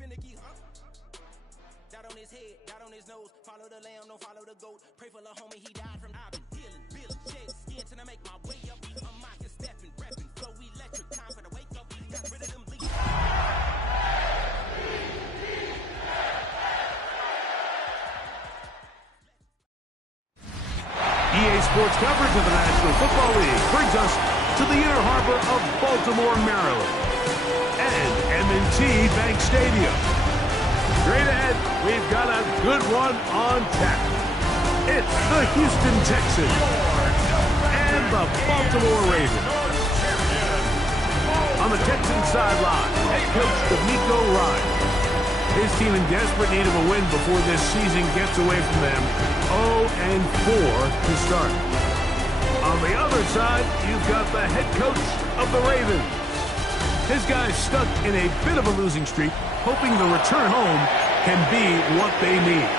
finicky, huh? Dot on his head, dot on his nose. Follow the lamb, don't follow the goat. Pray for the homie, he died from. I've been healing, building, shedding skin till I make my way up. I'm mocking, stepping, repping, flow electric, time for the wake up. Got rid of them leaves. EA Sports coverage of the National Football League brings us to the inner harbor of Baltimore, Maryland, and M&T Bank Stadium. Straight ahead, we've got a good one on tap. It's the Houston Texans and the Baltimore Ravens. On the Texans sideline, head coach D'Amico Ryan. His team in desperate need of a win before this season gets away from them. 0-4 to start. On the other side, you've got the head coach of the Ravens. His guys stuck in a bit of a losing streak, hoping the return home can be what they need.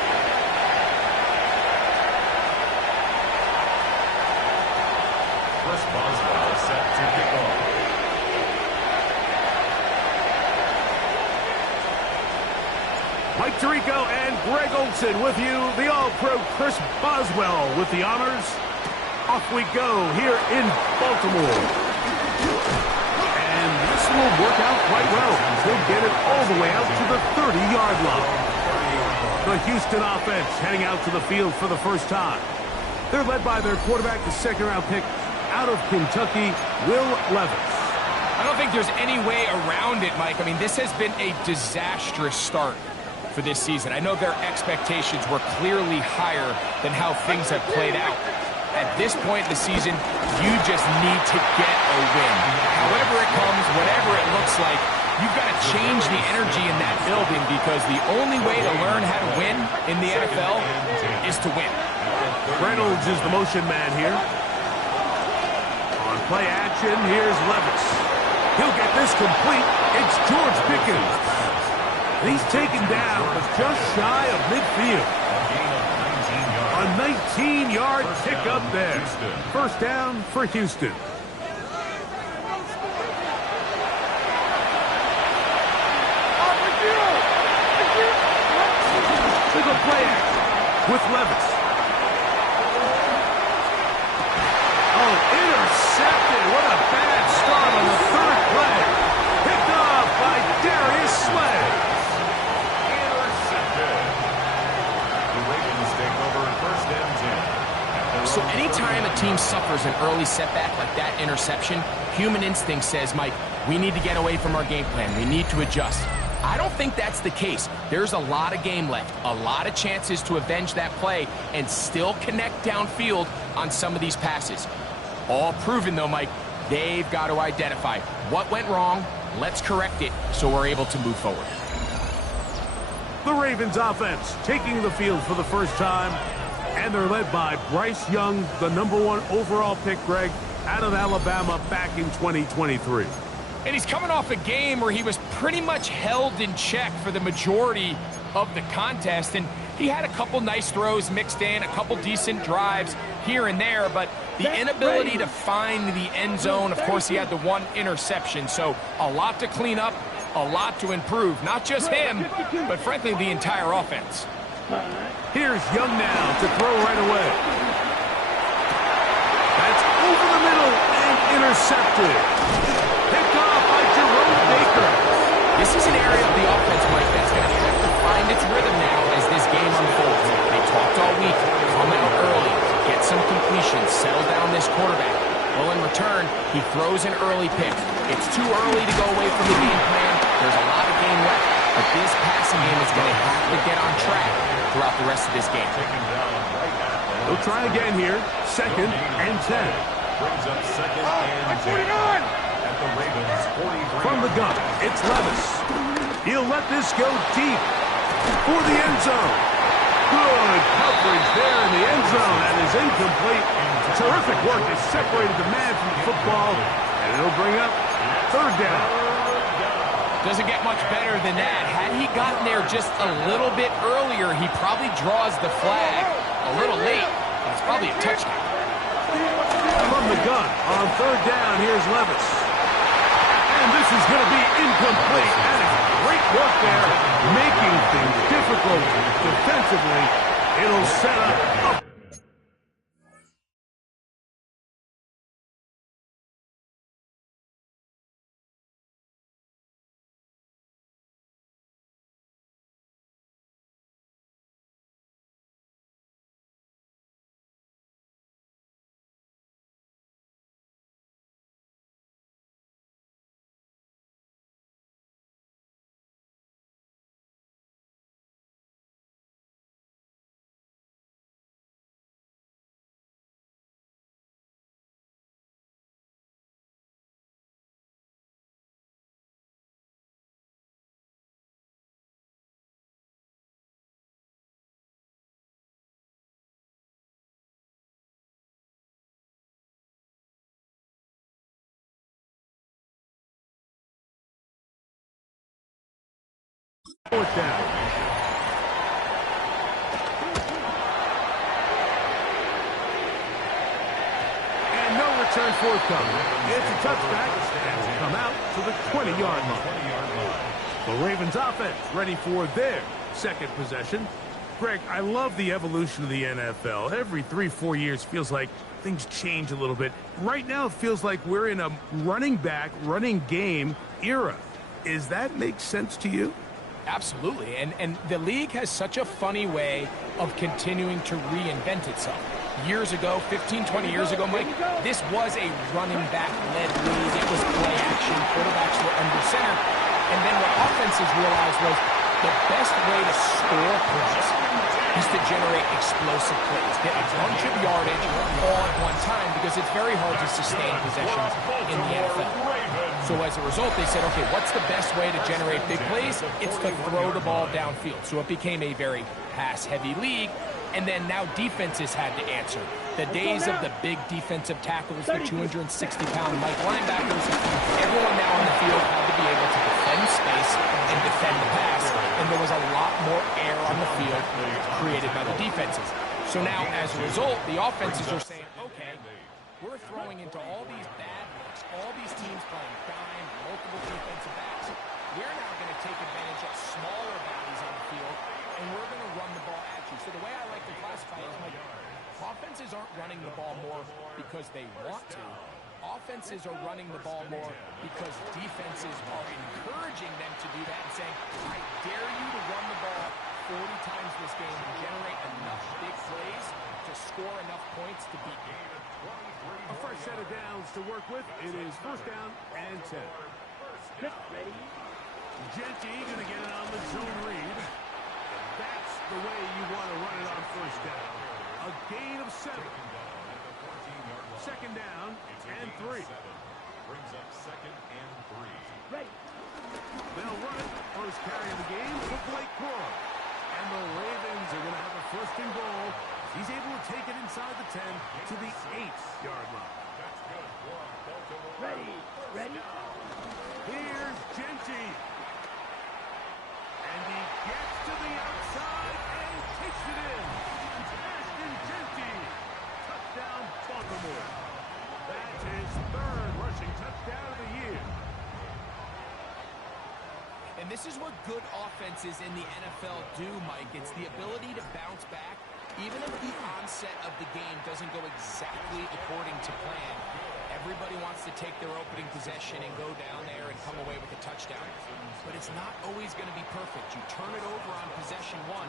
Chris Boswell set to kick off. Mike Tirico and Greg Olson with you. The All-Pro Chris Boswell with the honors. Off we go here in Baltimore. And this will work out quite well. They'll get it all the way out to the 30-yard line. The Houston offense heading out to the field for the first time. They're led by their quarterback, the second-round pick out of Kentucky, Will Levis. I don't think there's any way around it, Mike. I mean, this has been a disastrous start for this season. I know their expectations were clearly higher than how things have played out. At this point in the season, you just need to get a win. However it comes, whatever it looks like, you've got to change the energy in that building, because the only way to learn how to win in the NFL is to win. Reynolds is the motion man here. On play action, here's Levis. He'll get this complete. It's George Pickens. He's taken down just shy of midfield. A 19-yard pickup there. First down for Houston. There's a play action with Levis. Oh, intercepted. What a bad start on the third play. Picked off by Darius Slay. So anytime a team suffers an early setback like that interception, human instinct says, Mike, we need to get away from our game plan. We need to adjust. I don't think that's the case. There's a lot of game left, a lot of chances to avenge that play and still connect downfield on some of these passes. All proven, though, Mike, they've got to identify what went wrong, let's correct it so we're able to move forward. The Ravens offense taking the field for the first time, and they're led by Bryce Young, the #1 overall pick, Greg, out of Alabama back in 2023. And he's coming off a game where he was pretty much held in check for the majority of the contest, and he had a couple nice throws mixed in, a couple decent drives here and there, but the inability to find the end zone, of course, he had the one interception, so a lot to clean up, a lot to improve. Not just him, but frankly, the entire offense. Here's Young now to throw right away. That's over the middle and intercepted. Picked off by Jerome Baker. This is an area of the offense, Mike, that's going to have to find its rhythm now as this game unfolds. They talked all week, come out early, get some completions, settle down this quarterback. Well, in return, he throws an early pick. It's too early to go away from the game plan. There's a lot of game left, but this passing game is going to have to get on track throughout the rest of this game. They'll try again here. 2nd and 10. Brings up 2nd and 10. At the Ravens 43. From the gun, it's Levis. He'll let this go deep for the end zone. Good coverage there in the end zone. That is incomplete. Terrific work. They separated the man from the football, and it'll bring up 3rd down. Doesn't get much better than that. Had he gotten there just a little bit earlier, he probably draws the flag a little late. It's probably a touchdown. From the gun on 3rd down, here's Levis. And this is going to be incomplete. And Great work there, making things difficult defensively. It'll set up. Fourth down. And no return forthcoming. It's a touchback and will come out to the 20-yard line. The Ravens offense ready for their second possession. Greg, I love the evolution of the NFL. Every 3-4 years feels like things change a little bit. Right now it feels like we're in a running back, running game era. Does that make sense to you? Absolutely, and the league has such a funny way of continuing to reinvent itself. Years ago, 15, 20 years ago, Mike, this was a running back-led league. It was play action. Quarterbacks were under center. And then what offenses realized was the best way to score points is to generate explosive plays, get a bunch of yardage all at one time, because it's very hard to sustain possessions in the NFL. So as a result, they said, okay, what's the best way to generate big plays? It's to throw the ball downfield. So it became a very pass-heavy league, and then now defenses had to answer. The days of the big defensive tackles, the 260-pound Mike linebackers, everyone now on the field had to be able to defend space and defend the pass, and there was a lot more air on the field created by the defenses. So now, as a result, the offenses are saying, okay, we're throwing into all these bad looks, all these teams playing dime, multiple defensive backs. We're now going to take advantage of smaller bodies on the field, and we're going to run the ball at you. So the way I like to classify it is, like, offenses aren't running the ball more because they want to. Offenses are running the ball more because defenses are encouraging them to do that and saying, I dare you to run the ball 40 times this game and generate enough big plays to score enough points to beat you. A fresh set of downs to work with. It is first down and 10. Ready. Genty going to get it on the zone read. That's the way you want to run it on first down. A gain of 7. Second down and 3. Brings up second and 3. Ready. They'll run it. First carry of the game for Blake Corum. And the Ravens are going to have a first and goal. He's able to take it inside the 10 to the 8-yard line. That's good. Ready. Here's Genty. And he gets to the outside and takes it in. Ashton Genty. Touchdown, Baltimore. That's his third rushing touchdown of the year. And this is what good offenses in the NFL do, Mike. It's the ability to bounce back, even if the onset of the game doesn't go exactly according to plan. Everybody wants to take their opening possession and go down there and come away with a touchdown. But it's not always going to be perfect. You turn it over on possession 1.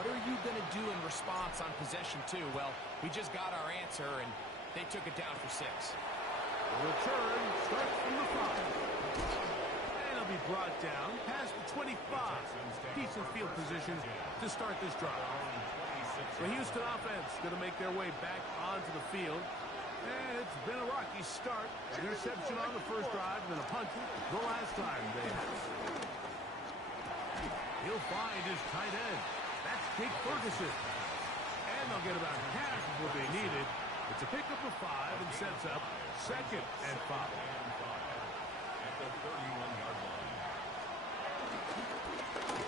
What are you going to do in response on possession 2? Well, we just got our answer, and they took it down for 6. The return starts from the 5. And it'll be brought down past the 25. Decent field position to start this drive. The Houston offense going to make their way back onto the field. And it's been a rocky start. Interception on the first drive, and then a punt the last time they had it. He'll find his tight end. That's Jake Ferguson. And they'll get about half of what they needed. It's a pickup of 5 and sets up second and 5. At the 31-yard line.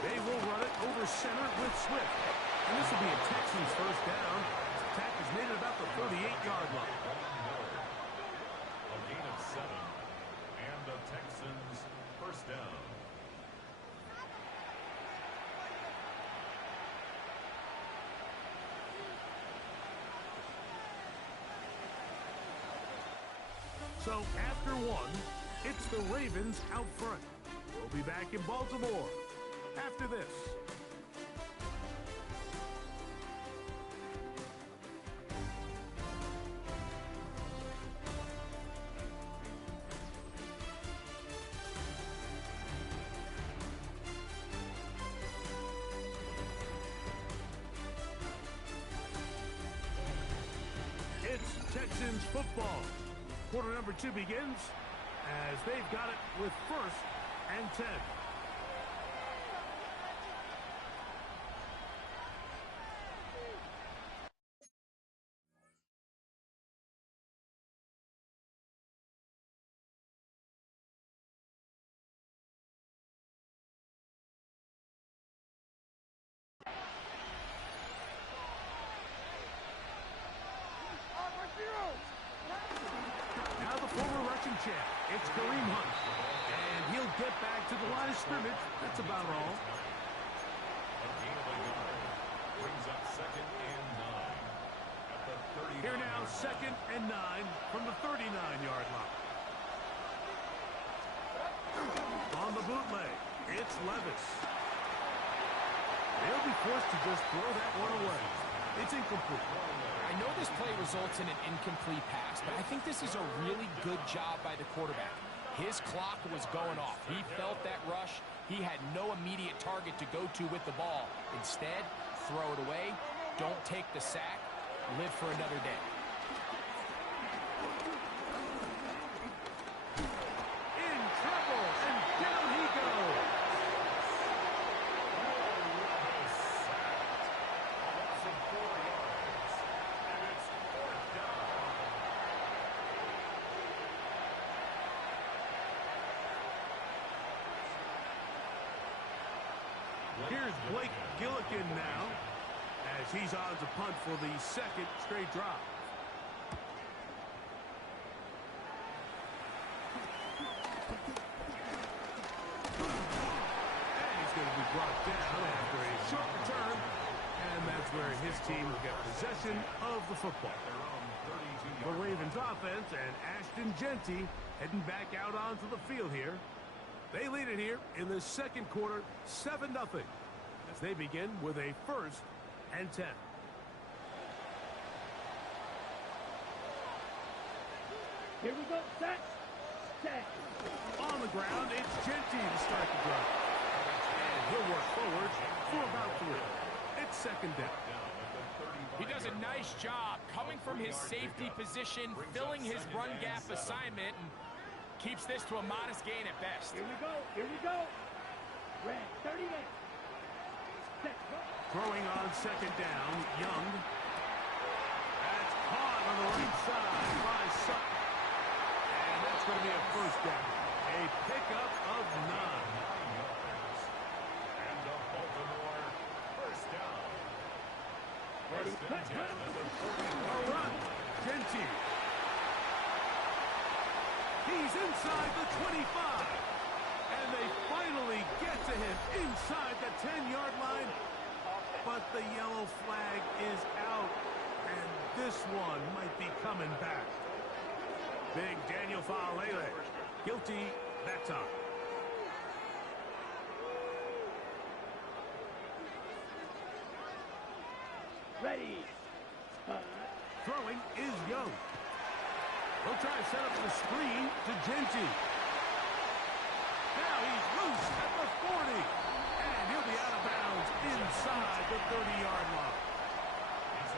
They will run it over center with Swift. And this will be a Texans first down. Attack is made at about the 38-yard line. A gain of 7. And the Texans first down. So after one, it's the Ravens out front. We'll be back in Baltimore after this. It's Texans football. Quarter number 2 begins as they've got it with 1st and 10. Now the former Russian champ, it's Kareem Hunt. And he'll get back to the line of scrimmage. That's about all. Brings up 2nd and 9 at the 39. Here now, 2nd and 9 from the 39-yard line. On the bootleg, it's Levis. They'll be forced to just throw that one away. It's incomplete. I know this play results in an incomplete pass, but I think this is a really good job by the quarterback. His clock was going off. He felt that rush. He had no immediate target to go to with the ball. Instead, throw it away. Don't take the sack. Live for another day. In trouble, and down he goes. Here's Blake Gillikin now, as he's on to punt for the 2nd straight drive. And he's going to be brought down after a short return, and that's where his team will get possession of the football. The Ravens offense and Ashton Genty heading back out onto the field here. They lead it here in the 2nd quarter, 7-0, as they begin with a 1st and 10. Here we go, set. On the ground, it's Genty to start the drive. And he'll work forward for about 3. It's 2nd down. He does a nice job coming from his safety position, filling his run gap assignment, and keeps this to a modest gain at best. Here we go. Red, 38. Set, go. Throwing on 2nd down, Young. That's caught on the right side by Sutton. And that's going to be a 1st down. A pickup of 9. And the Baltimore 1st down. Ready, cut. A run. Genty. He's inside the 25. And they finally get to him inside the 10-yard line. But the yellow flag is out. And this one might be coming back. Big Daniel Faalele. Guilty that time. Ready. Throwing is Young. He'll try to set up the screen to Genty. Now he's loose at the 40. And he'll be out of bounds inside the 30-yard line.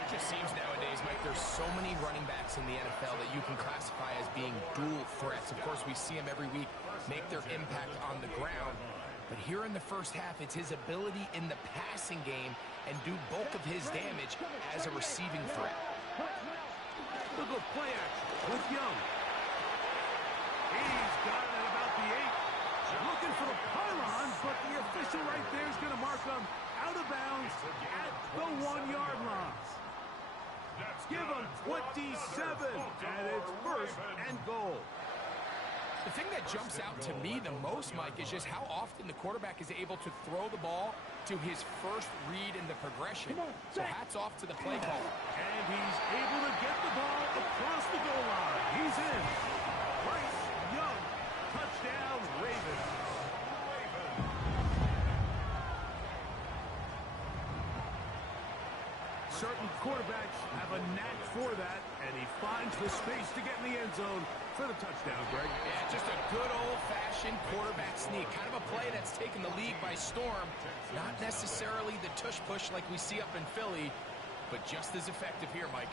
It just seems nowadays, Mike, there's so many running backs in the NFL that you can classify as being dual threats. Of course, we see them every week make their impact on the ground. But here in the first half, it's his ability in the passing game and do bulk of his damage as a receiving threat. Look at play action with Young. He's got it at about the 8. Looking for the pylon, but the official right there is going to mark him out of bounds at the 1-yard line. Give him 27, and it's 1st and goal. The thing that jumps out to me the most, Mike, is just how often the quarterback is able to throw the ball to his first read in the progression. So hats off to the play caller. And he's able to get the ball across the goal line. He's in. quarterbacks have a knack for that, and he finds the space to get in the end zone for the touchdown, Greg. Yeah, just a good old-fashioned quarterback sneak. Kind of a play that's taken the league by storm. Not necessarily the tush-push like we see up in Philly, but just as effective here, Mike.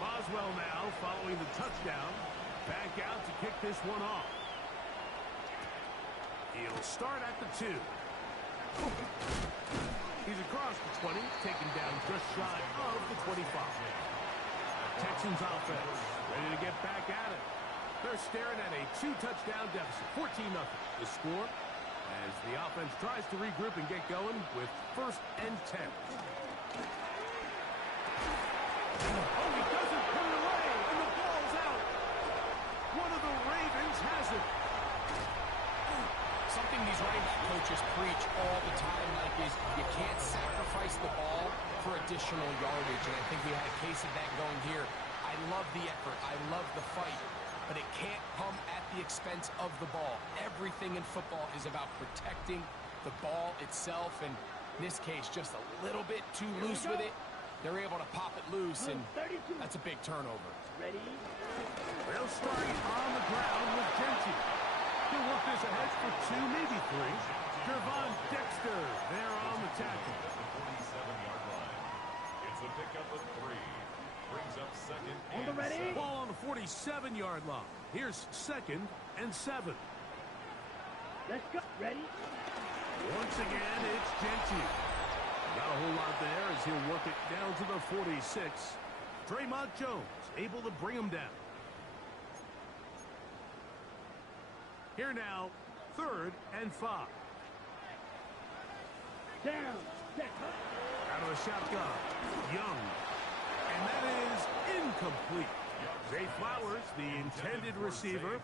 Boswell now following the touchdown. Back out to kick this one off. He'll start at the 2. He's across the 20, taken down just shy of the 25. Texans offense ready to get back at it. They're staring at a 2-touchdown deficit, 14-0. The score as the offense tries to regroup and get going with 1st and 10. Oh, he doesn't put it away, and the ball's out. One of the Ravens has it. Something these running back coaches preach all the time, Mike, is you can't sacrifice the ball for additional yardage, and I think we had a case of that going here. I love the effort. I love the fight, but it can't come at the expense of the ball. Everything in football is about protecting the ball itself, and in this case, just a little bit too loose with it. They're able to pop it loose, and that's a big turnover. Ready? They'll start on the ground with Genty. He'll work this ahead for 2, maybe 3. Gervon Dexter there on the tackle. At the 47-yard line. It's a pickup of 3. Brings up 2nd and ready? 7. Ball on the 47-yard line. Here's 2nd and 7. Let's go. Ready? Once again, it's Genty. Not a whole lot there as he'll work it down to the 46. Draymond Jones able to bring him down. Here now, 3rd and 5. Down. Set. Out of the shotgun, Young. And that is incomplete. Zay Flowers, the intended receiver.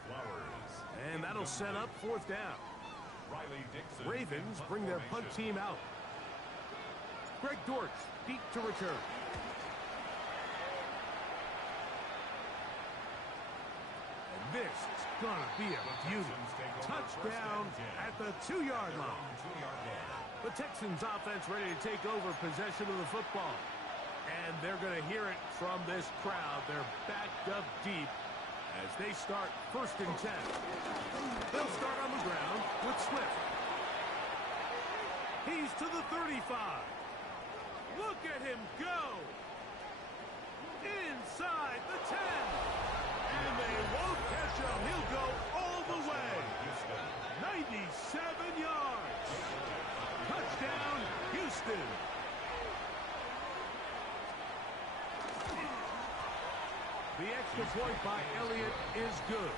And that'll set up 4th down. Ravens bring their punt team out. Greg Dortch, deep to return. And this is going to be a beauty. Touchdown at the 2-yard line. The Texans offense ready to take over possession of the football. And they're going to hear it from this crowd. They're backed up deep as they start 1st and 10. They'll start on the ground with Swift. He's to the 35. Look at him go! Inside the 10! And they won't catch him. He'll go all the way. 97 yards. Touchdown, Houston. The extra point by Elliott is good.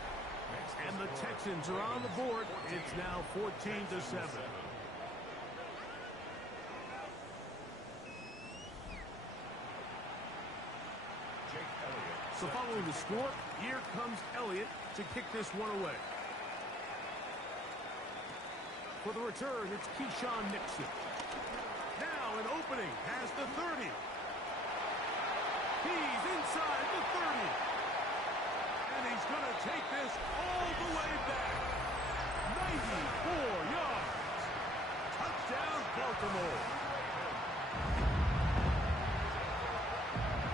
And the Texans are on the board. It's now 14-7. So following the score, here comes Elliott to kick this one away. For the return, it's Keyshawn Nixon. Now an opening has the 30. He's inside the 30. And he's going to take this all the way back. 94 yards. Touchdown, Baltimore.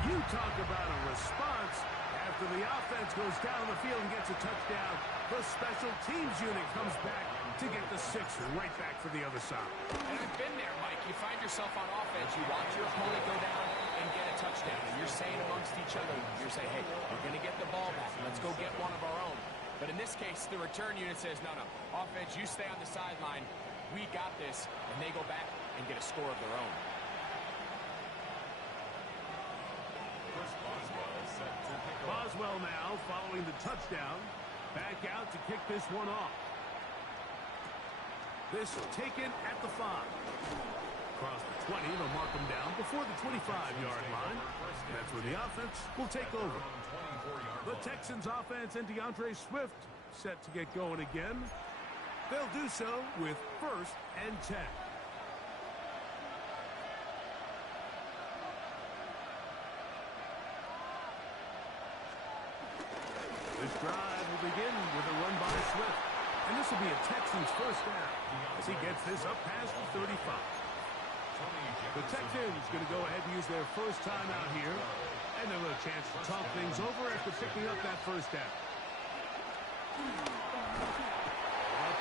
You talk about a response. After the offense goes down the field and gets a touchdown, the special teams unit comes back to get the 6 right back for the other side. And I've been there, Mike. You find yourself on offense, you watch your opponent go down and get a touchdown, and you're saying amongst each other, you're saying, hey, we're going to get the ball back. Let's go get one of our own. But in this case, the return unit says, no, offense, you stay on the sideline. We got this. And they go back and get a score of their own. Boswell now following the touchdown. Back out to kick this one off. This taken at the 5. Across the 20, they'll mark them down before the 25-yard line. That's where the offense will take over. The Texans offense and DeAndre Swift set to get going again. They'll do so with 1st and 10. This drive will begin with a run by Swift. And this will be a Texans first down as he gets this up past the 35. The Texans going to go ahead and use their first time out here. And they'll have a chance to talk things over after picking up that first down.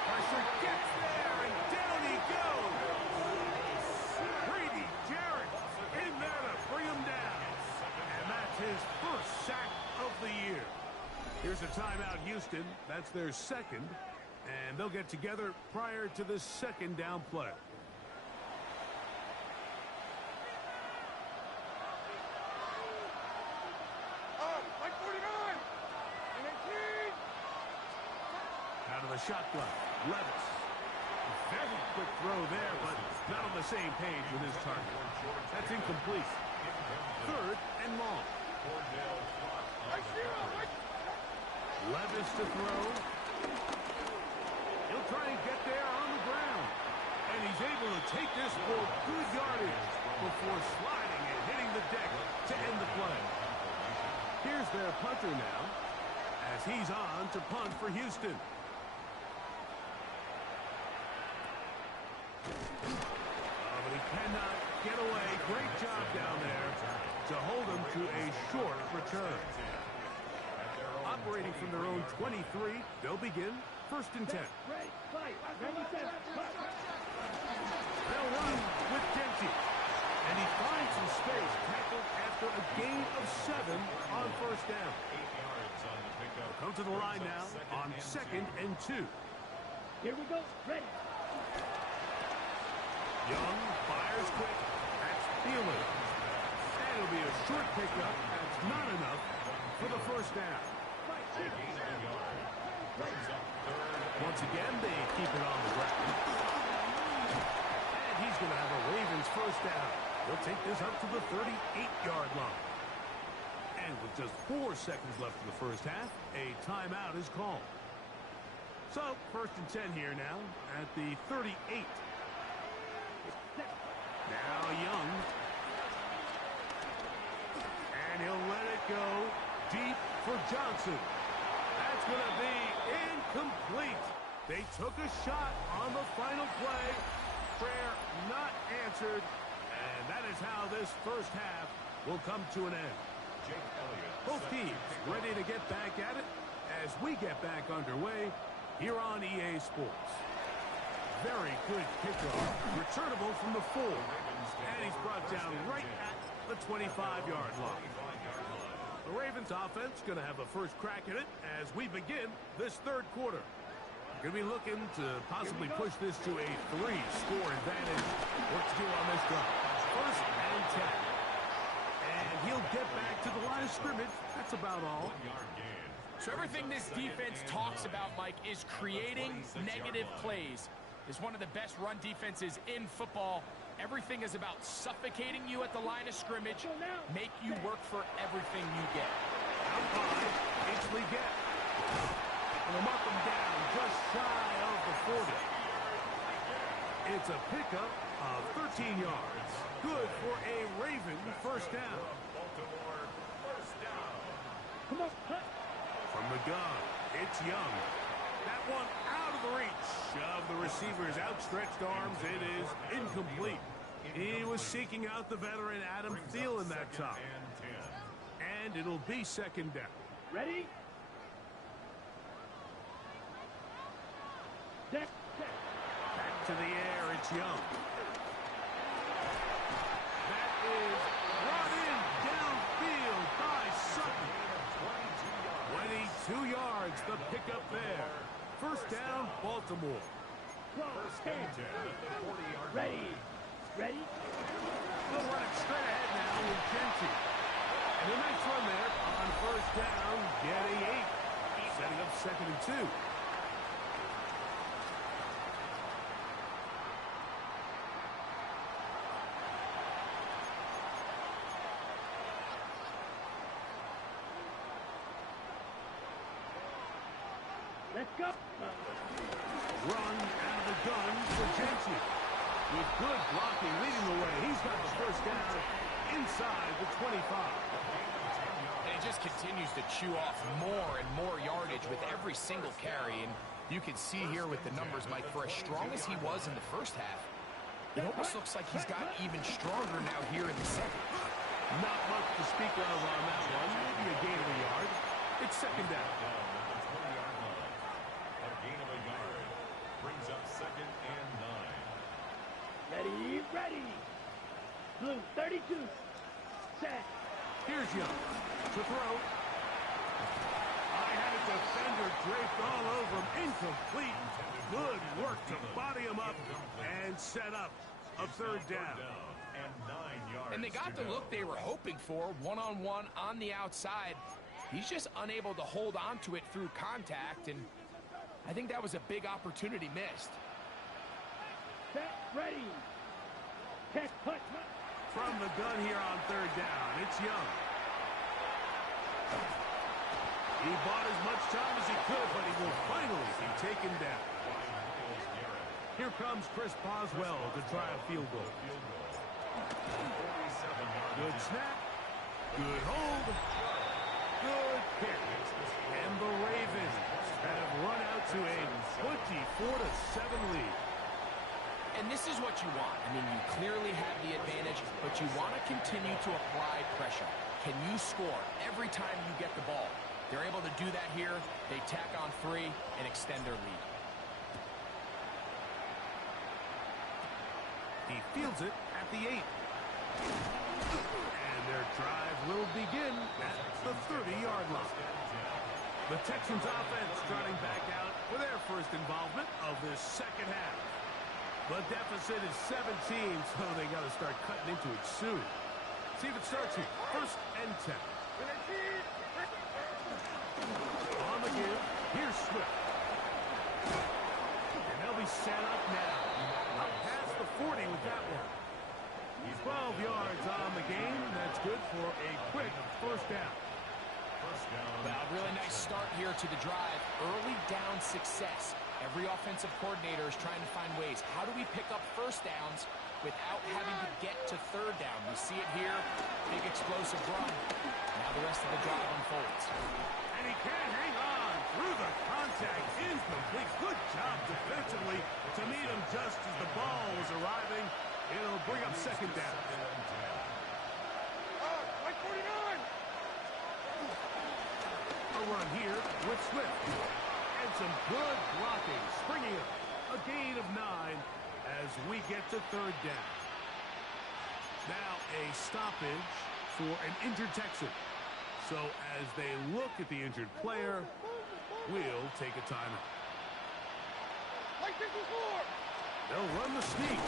Pressure gets there, and down he goes. Brady Jarrett in there to bring him down. And that's his first sack of the year. Here's a timeout, Houston. That's their second. And they'll get together prior to the second down play. Out of the shotgun, Levis. Very quick throw there, but not on the same page with his target. That's incomplete. Third and long. Levis to throw. He'll try and get there on the ground. And he's able to take this for good yardage before sliding and hitting the deck to end the play. Here's their punter now as he's on to punt for Houston. But he cannot get away. Great job down there to hold him to a short return. Operating from their own 23, they'll begin first and 10. They'll run with Dempsey. And he finds some space, tackled after a gain of 7 on first down. Come to the line now on second and 2. Here we go. Ready. Young fires quick. That's Thielen. And it'll be a short pickup. That's not enough for the first down. Once again, they keep it on the ground. And he's going to have a Ravens first down. He'll take this up to the 38-yard line. And with just 4 seconds left in the first half, a timeout is called. So, first and 10 here now at the 38. Now Young. And he'll let it go deep for Johnson. That's going to be incomplete. They took a shot on the final play. Prayer not answered. And that is how this first half will come to an end. Both teams ready to get back at it as we get back underway here on EA Sports. Very good kickoff. Returnable from the 4. And he's brought down right at the 25-yard line. The Ravens offense going to have a first crack at it as we begin this third quarter. Going to be looking to possibly push this to a 3-score advantage. What to do on this drive? First and 10. And he'll get back to the line of scrimmage. That's about all. So everything this defense talks about, Mike, is creating negative plays. It's one of the best run defenses in football. Everything is about suffocating you at the line of scrimmage, make you work for everything you get. Out by H. Lee Gett. And they'll mark him down just shy of the 40. It's a pickup of 13 yards. Good for a Raven first down. Come on, cut. From the gun, it's Young. That one out of the reach of the receiver's outstretched arms. It is incomplete. He was seeking out the veteran Adam Thielen that time. And it'll be second down. Ready? Set. Back to the air, it's Young. That is brought in downfield by Sutton. 22 yards, the pickup there. First down, Baltimore. First and 10. Ready. Ready? We'll run it straight ahead now with Dempsey. And a nice run there on first down, getting 8. Setting up second and 2. Let's go. Run out of the gun for Dempsey. With good blocking leading the way. He's got the first down inside the 25. And he just continues to chew off more and more yardage with every single carry. And You can see here with the numbers, Mike, for as strong as he was in the first half, it almost looks like he's got even stronger now here in the second. Not much to speak of on that one. Maybe a gain of a yard. It's second down. At the 20-yard line. A gain of a yard brings up 2nd and 9. Ready. Blue, 32. Set. Here's Young to throw. I had a defender draped all over him. Incomplete. Good work to body him up and set up a third down. And 9 yards. And they got the look they were hoping for, one-on-one on the outside. He's just unable to hold on to it through contact, and I think that was a big opportunity missed. Set. Ready. Catch. Putt. From the gun here on third down, it's Young. He bought as much time as he could, but he will finally be taken down. Here comes Chris Boswell to try a field goal. Good snap. Good hold. Good kick. And the Ravens have run out to a 24-7 lead. And this is what you want. I mean, you clearly have the advantage, but you want to continue to apply pressure. Can you score every time you get the ball? They're able to do that here. They tack on 3 and extend their lead. He fields it at the 8. And their drive will begin at the 30-yard line. The Texans offense trotting back out for their first involvement of this second half. The deficit is 17, so they got to start cutting into it soon. See if it starts here. 1st and 10. On the give, here's Swift. And they'll be set up now. Up past the 40 with that one. 12 yards on the game. That's good for a quick first down. Well, a really nice start here to the drive. Early down success. Every offensive coordinator is trying to find ways. How do we pick up first downs without having to get to third down? We see it here. Big explosive run. Now the rest of the drive unfolds. And he can't hang on through the contact. Incomplete. Good job defensively to meet him just as the ball was arriving. It'll bring up second down. Like 49. A run here with Swift. And some good blocking. Springing up a gain of 9 as we get to third down. Now a stoppage for an injured Texan. So as they look at the injured player, we'll take a timeout. Like this before. They'll run the sneak.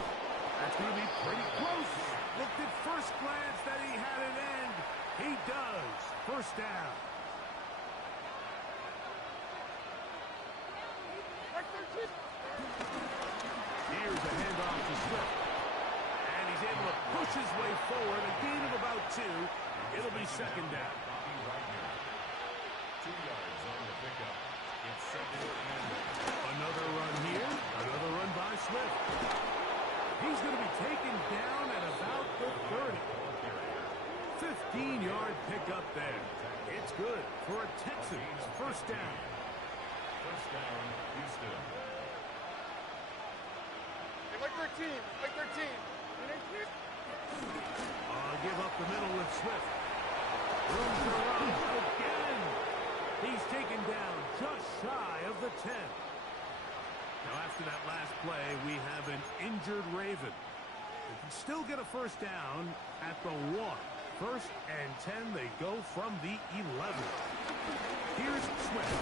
That's going to be pretty close. Looked at first glance that he had an end. He does. First down. Here's a handoff to Swift. And he's able to push his way forward. A gain of about 2. It'll be second down. 2 yards on the pickup. It's 2nd and 8. Another run here. Another run by Swift. He's going to be taken down at about the 30. 15-yard pickup there. It's good for a Texans first down. First down, Houston. Like 13. Like 13. Give up the middle with Swift. Room to run again. He's taken down just shy of the 10. Now after that last play, we have an injured Raven. They can still get a first down at the 1. 1st and 10, they go from the 11. Here's Swift.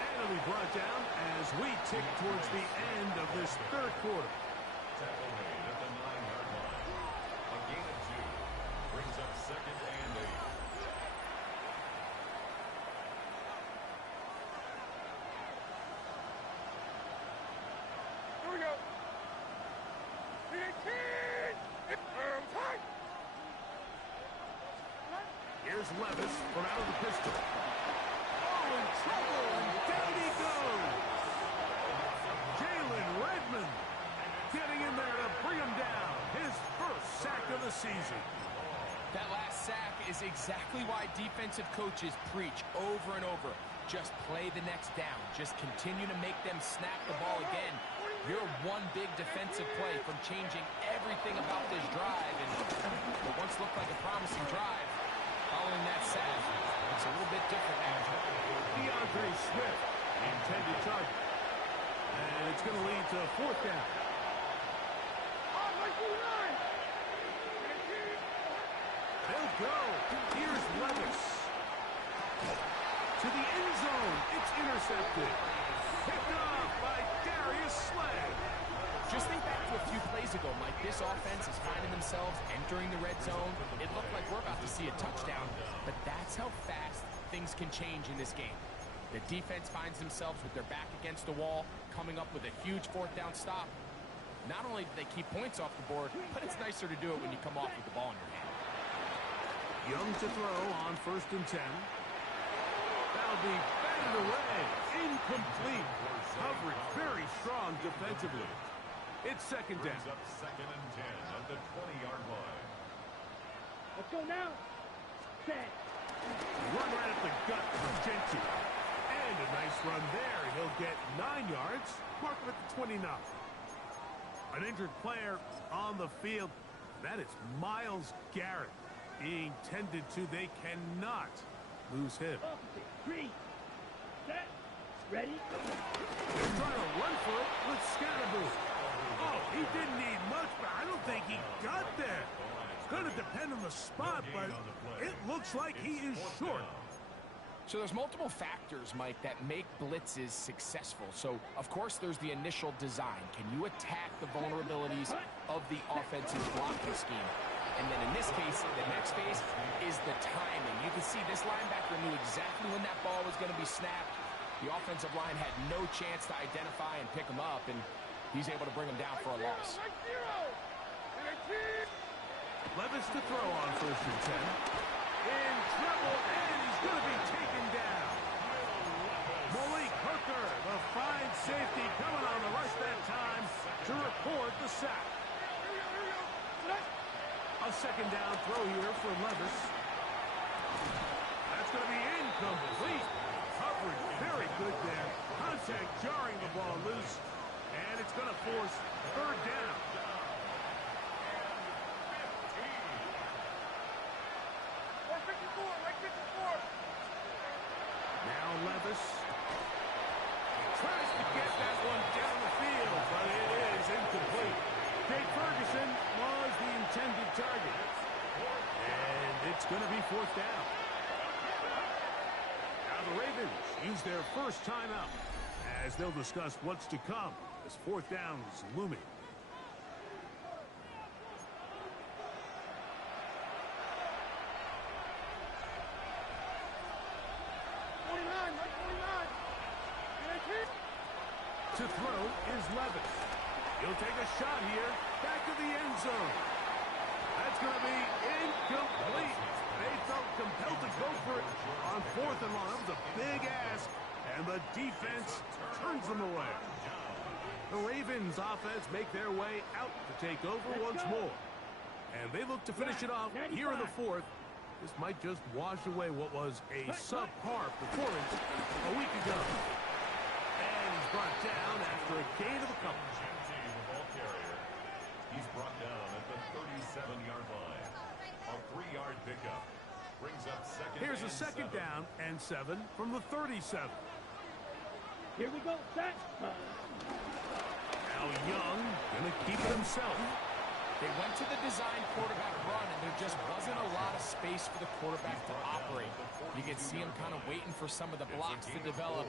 And it'll be brought down as we tick towards the end of this third quarter. Tackle made at the 9-yard line. A gain of 2 brings up 2nd and 8. Here we go. 18. Here's Levis from out of the pistol. Oh, in trouble, and down he goes. Jalen Redmond getting in there to bring him down. His first sack of the season. That last sack is exactly why defensive coaches preach over and over. just play the next down. Just continue to make them snap the ball again. You're one big defensive play from changing everything about this drive. And what once looked like a promising drive, following that sack, it's a little bit different now. DeAndre Swift, the intended target. And it's going to lead to a fourth down. They'll go. Here's Levis. To the end zone. It's intercepted. Picked off by Darius Slay. Just think back to a few plays ago, Mike. This offense is finding themselves entering the red zone. It looked like we're about to see a touchdown, but that's how fast things can change in this game. The defense finds themselves with their back against the wall, coming up with a huge fourth down stop. Not only do they keep points off the board, but it's nicer to do it when you come off with the ball in your hand. Young to throw on 1st and 10. That'll be batted away. Incomplete. Coverage very strong defensively. It's 2nd down. Brings up 2nd and 10 at the 20-yard line. Let's go now. Set. Run right at the gut from Gentry. And a nice run there. He'll get 9 yards. Mark him at the 29. An injured player on the field. That is Myles Garrett. Being tended to. They cannot lose him. Opposite. 3. Set. Ready. They're trying to run for it with Scatterboo. Oh, he didn't need much, but I don't think he got there. It's going to depend on the spot, but it looks like he is short. So there's multiple factors, Mike, that make blitzes successful. So, of course, there's the initial design. Can you attack the vulnerabilities of the offensive blocking scheme? And then in this case, the next phase is the timing. You can see this linebacker knew exactly when that ball was going to be snapped. The offensive line had no chance to identify and pick him up, and he's able to bring him down for a loss. Levis to throw on 1st and 10. In trouble, and he's going to be taken down. Malik Hooker, the fine safety, coming on the rush that time to record the sack. A 2nd down throw here for Levis. That's going to be incomplete. Coverage very good there. Contact jarring the ball loose. And it's going to force 3rd down. Now Levis tries to get that one down the field, but it is incomplete. Jake Ferguson was the intended target. And it's going to be 4th down. Now the Ravens use their first timeout as they'll discuss what's to come as 4th down is looming. To throw is Levis. He'll take a shot here. Back to the end zone. That's going to be incomplete. They felt compelled to go for it on 4th and long. That was a big ask, and the defense turns them away. The Ravens offense make their way out to take over once more. And they look to finish it off here in the 4th. This might just wash away what was a subpar performance a week ago. And he's brought down after a gain of a couple. The ball carrier. He's brought down at the 37-yard line. A 3-yard pickup. Brings up 2nd. Here's a 2nd down and 7 from the 37. Here we go. Set. Now Young going to keep it himself. They went to the design quarterback run, and there just wasn't a lot of space for the quarterback to operate. You could see him kind of waiting for some of the blocks to develop.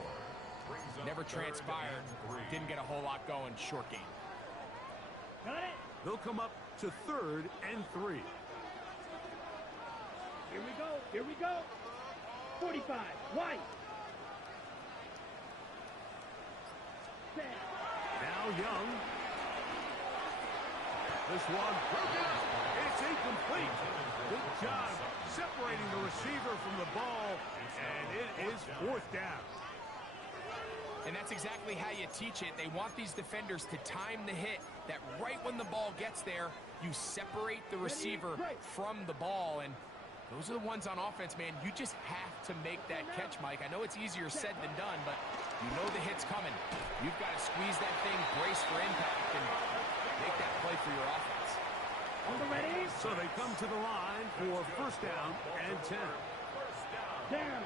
Never transpired. Didn't get a whole lot going. Short game. Got it. They'll come up to 3rd and 3. Here we go. Here we go. 45. White. Set. Now Young. This one broken up. It's incomplete. Good job separating the receiver from the ball, and it is 4th down. And that's exactly how you teach it. They want these defenders to time the hit, that right when the ball gets there, you separate the receiver from the ball. And Those are the ones on offense, man. You just have to make that catch, Mike. I know it's easier said than done, but you know the hit's coming. You've got to squeeze that thing, brace for impact, and make that play for your offense. On the ready? So they come to the line for first down and 10. Down.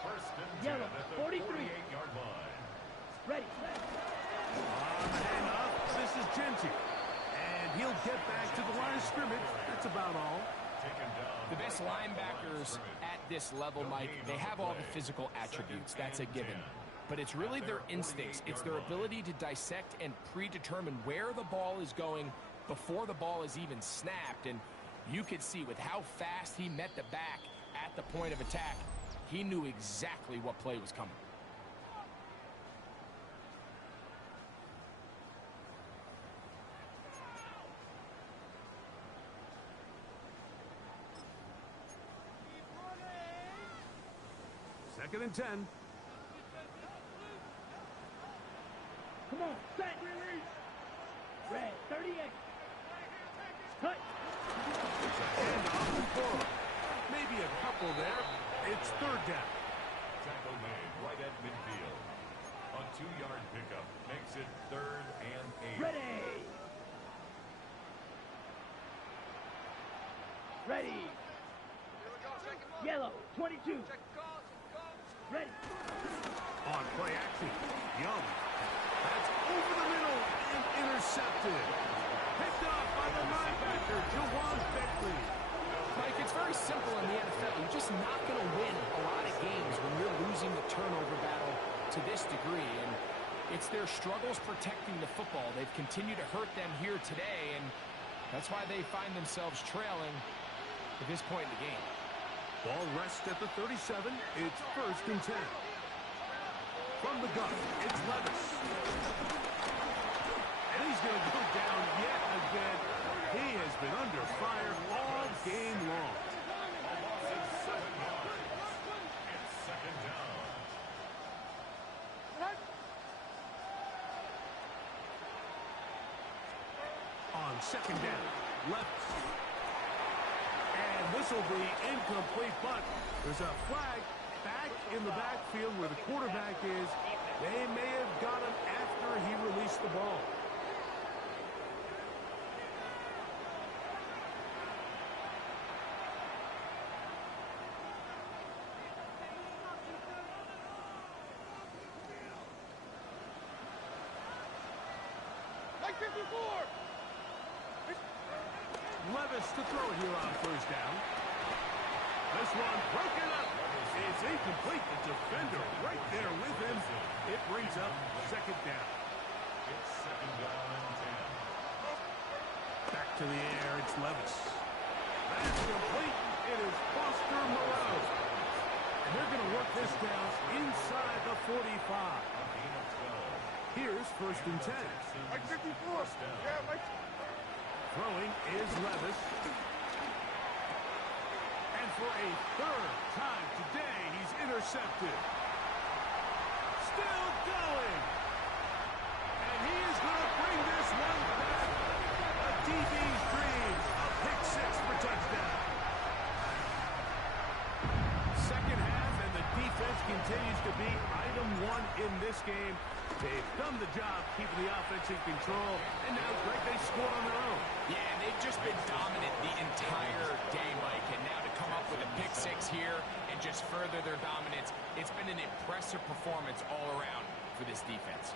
First and 10 Yellow, at the 43. 48-yard line. Ready. On the handoff, this is Genty. And he'll get back to the line of scrimmage. That's about all. Taken down. The best linebackers at this level, Mike, they have all the physical attributes. That's a given. But it's really their instincts. It's their ability to dissect and predetermine where the ball is going before the ball is even snapped. And you could see with how fast he met the back at the point of attack, he knew exactly what play was coming. Second and 10. Come on, set. Red, 38. Cut. Handoff to Cora. Maybe a couple there. It's third down. Tackle made right at midfield. A 2-yard pickup makes it 3rd and 8. Ready. Ready. Yellow, 22. Ready. On play action, Young. That's over the middle and intercepted. Picked up by the linebacker, Jawan Beckley. Mike, it's very simple in the NFL. You're just not going to win a lot of games when you're losing the turnover battle to this degree. And it's their struggles protecting the football. They've continued to hurt them here today, and that's why they find themselves trailing at this point in the game. Ball rests at the 37. It's first and 10. From the gun, it's Levis. And he's going to go down yet again. He has been under fire all game long. A loss of 7 yards. It's second down. On second down, Levis. And this will be incomplete, but there's a flag back in the backfield where the quarterback is. They may have got him after he released the ball. Like 54. Levis to throw it here on first down. This one broken up. It's incomplete. The defender right there with him. It brings up second down. It's second down and 10. Back to the air. It's Levis. That's complete. It is Foster Moreau. And they're going to work this down inside the 45. A gain of 12. Here's first and 10. Like 54. Yeah, like... Throwing is Levis. And for a third time today, he's intercepted. Still going. And he is going to bring this one back. A DB's dreams. A pick six for touchdown. Second half, and the defense continues to be item one in this game. They've done the job keeping the offense in control, and now, Greg, they scored on their own. Yeah, and they've just been dominant the entire day, Mike. And now to come up with a pick six here and just further their dominance, it's been an impressive performance all around for this defense.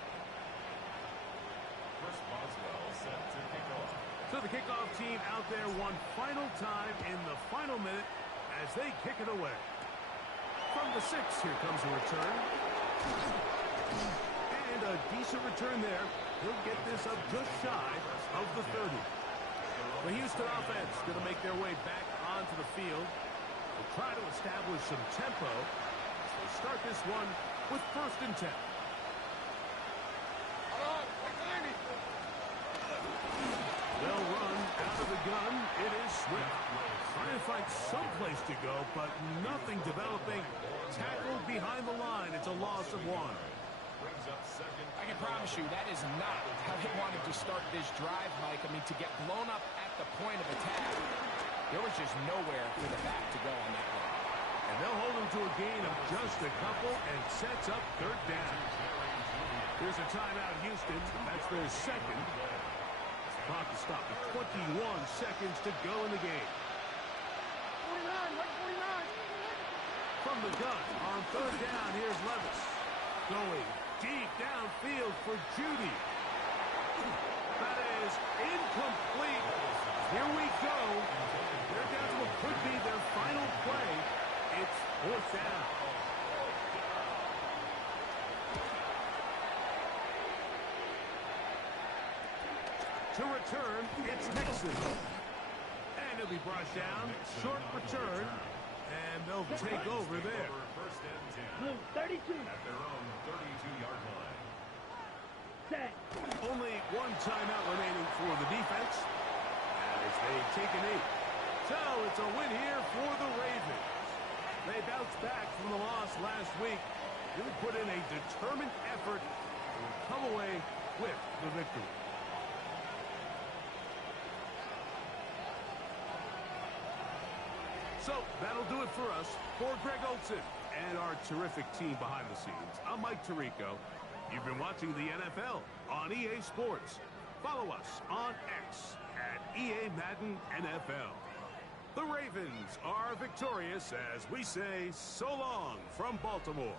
Chris Boswell set to kick off. So the kickoff team out there one final time in the final minute as they kick it away. From the 6, here comes a return. And a decent return there. He'll get this up just shy of the 30. The Houston offense going to make their way back onto the field. They'll try to establish some tempo as they start this one with first and 10. They'll run out of the gun. It is Swift. Trying to find someplace to go, but nothing developing. Tackled behind the line. It's a loss of 1. Brings up second. I can promise you that is not how they wanted to start this drive, Mike. I mean, to get blown up at the point of attack, There was just nowhere for the back to go on that one. And they'll hold him to a gain of just a couple and sets up third down. Here's a timeout, Houston. That's their second. Clock to stop with 21 seconds to go in the game. 49, like 49. From the gun on third down, here's Levis. Going deep downfield for Judy. That is incomplete. Here we go. They're down to what could be their final play. It's fourth down. To return, it's Nixon. And he'll be brought down. Short return. And they'll take over there. First and 10. Blue, 32. At their own 32-yard line. Set. Only one timeout remaining for the defense as they take an 8. So it's a win here for the Ravens. They bounced back from the loss last week. Really put in a determined effort and come away with the victory. So that'll do it for us. For Greg Olson and our terrific team behind the scenes, I'm Mike Tirico. You've been watching the NFL on EA Sports. Follow us on X at EA Madden NFL. The Ravens are victorious as we say so long from Baltimore.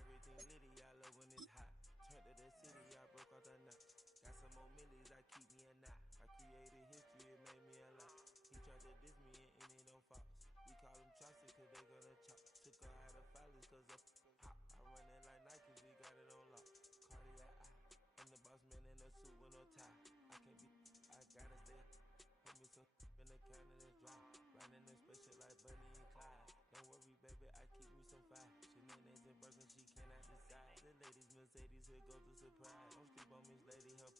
Everything litty, I love when it's hot. Turned to the city, I broke out the knot. Got some more millies, I keep me a knot. I created history, it made me a lot. He tried to diss me and it don't false. We call them chopsticks cause they gonna chop. Took her out of filers cause of pop. I run it like Nike, we got it on lock. Cardiac eye. I'm the boss man in a suit with no tie. I can't be, I gotta stay. Put me some in the counter that's dry. Riding the special like Bunny and Clyde. Don't worry, baby, I keep me some fire. Shenanigans and Birkin, she cannot decide. The ladies Mercedes, here goes the surprise. Don't sleep on Miss Lady, help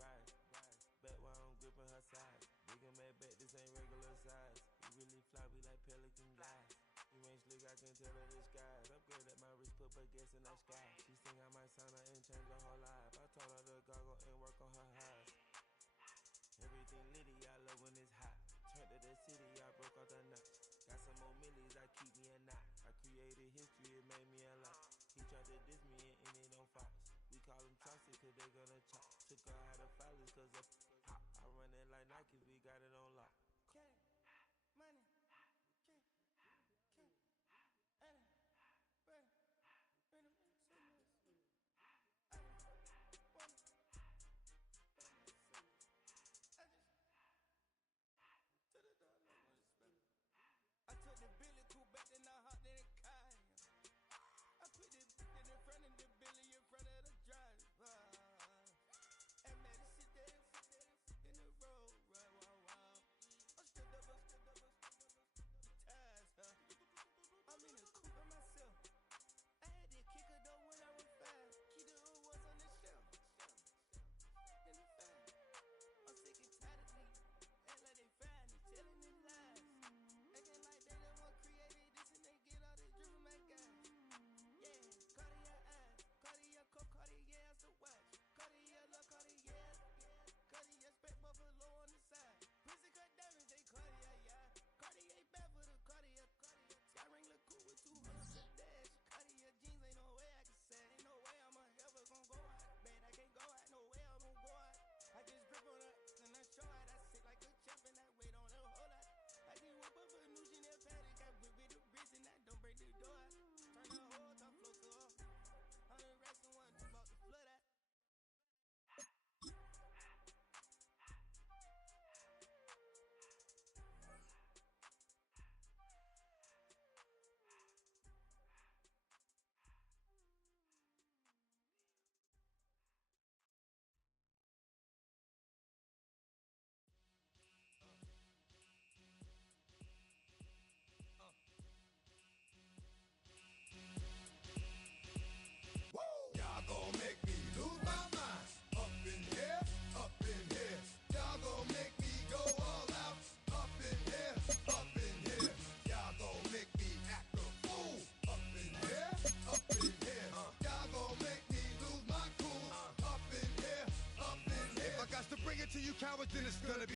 ride. Bet while I'm gripping her side. Big and mad bet, this ain't regular size. You really fly, we like Pelican guys. You ain't slick, I can tell her the skies. Upgrade at my wrist, put baguettes in that sky.